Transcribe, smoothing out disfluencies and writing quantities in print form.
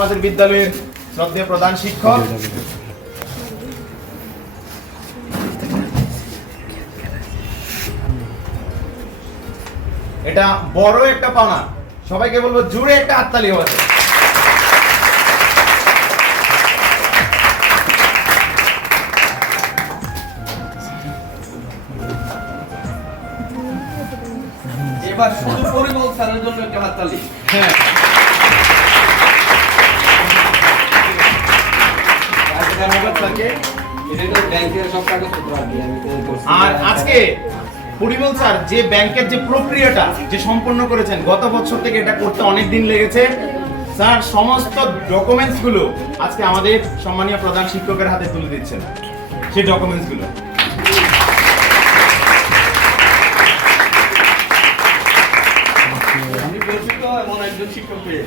আমাদের বিদ্যালয়ের শ্রদ্ধেয় প্রধান শিক্ষক এটা বড় একটা পাওনা, সবাইকে বলবো জুড়ে একটা হাততালি হবে। এবার শুধু পরিমল স্যারের জন্য একটা হাততালি। হ্যাঁ, আর আজকে পরিমল স্যার যে ব্যাংকের যে প্রক্রিয়াটা যে সম্পন্ন করেছেন, গত বছর থেকে এটা করতে অনেক দিন লেগেছে। স্যার সমস্ত ডকুমেন্টস গুলো আজকে আমাদের সম্মানীয় প্রধান শিক্ষকের হাতে তুলে দিচ্ছেন, সেই ডকুমেন্টস গুলো। আমি পরিচিত এমন একজন শিক্ষক পেয়ে